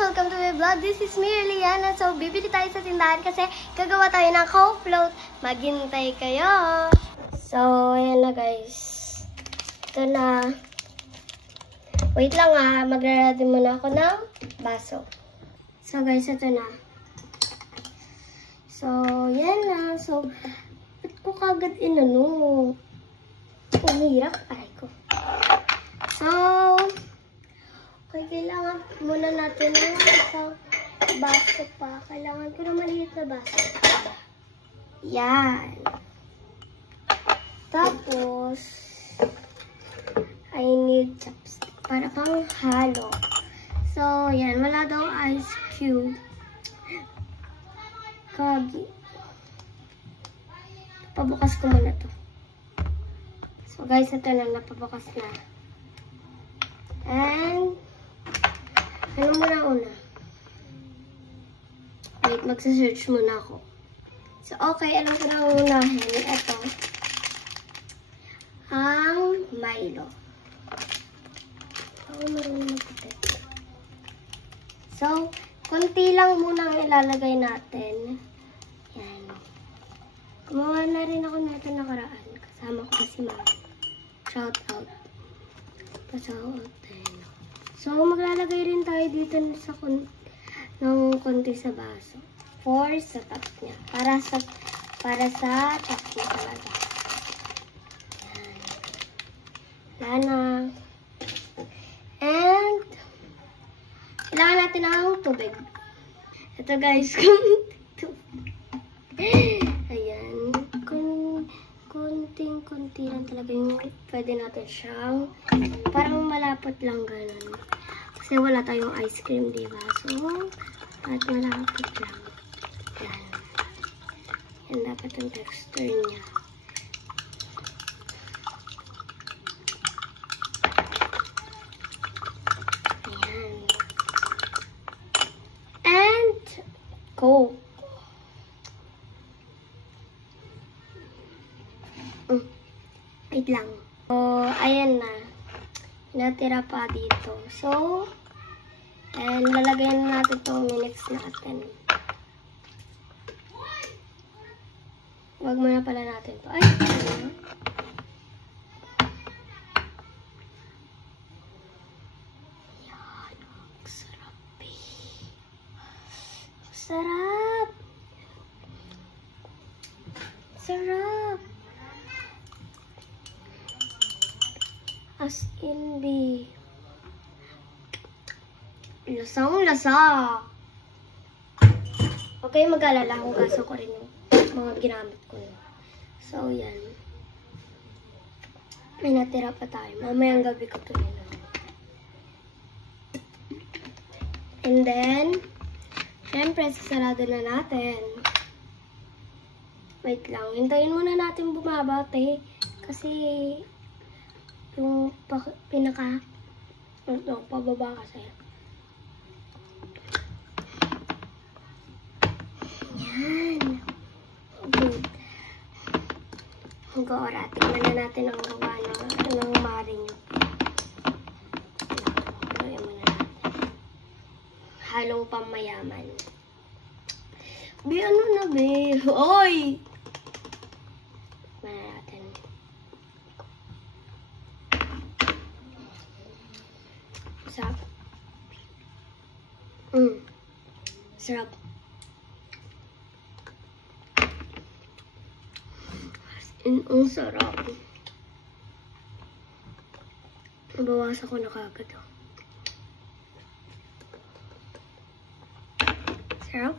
Welcome to my vlog. This is me, Liana. So, bibili tayo sa tindahan kasi gagawa tayo ng Coke float. Maghintay kayo. So, ayan na guys. Ito na. Wait lang magra-ready muna ako ng baso. So guys, ito na. So, yan na. So, ba't ko kagad inano? Ang hirap. Aray ko. So, okay, kailangan muna natin ng isang baso pa. Kailangan ko na maliit na baso. Yan. Tapos, I need chopstick para pang halo. So, yan. Wala daw ice cube. Kagi. Pabukas ko muna to. So, guys, ito na. Napabukas na. And, ano muna una? Wait, magsa-search muna ako. So, okay. Alam ko na unahin. Ito. Ang Milo. So, konti lang muna ang ilalagay natin. Yan. Gumawa na rin ako nito nakaraan. Kasama ko si Mama. Shout out. Pa-shout out din. So, maglalagay rin tayo dito sa ng konti sa baso. For sa top niya. Para sa top niya talaga. Yan. Lana. And, kailangan natin ng tubig. Ito guys, ayan. Kunting-kunti lang talaga yung pwede natin siyang parang malapot lang ganun. Kasi wala tayong ice cream, diba? So, at malapot lang. Yan. Yan dapat yung texture niya. Coke. Wait lang. So, ayan na. Natira pa dito. So, and lalagyan natin itong minix natin. Wag muna pala natin ito. Ay, ano? Yan. Sarap eh. Sarap! Sarap! As in the lasang-lasa! Okay, mag-alala. Hugasan ko rin yung mga ginamit ko. So, yan. May natira pa tayo. Mamayang gabi ko ito yun. And then, siyempre, sasarado na natin. Wait lang. Hintayin muna natin bumaba, te. Kasi, yung pinaka, pababa kasi. Yan. Good. Hanggang oras. Tingnan na natin ang gawa ng maring. Gawin muna natin. Halong pamayaman. Be, ano na, be? Oy! Mana natin. Sarap. Sarap. Ang sarap. Nabawasan ko na kagad. Sarap.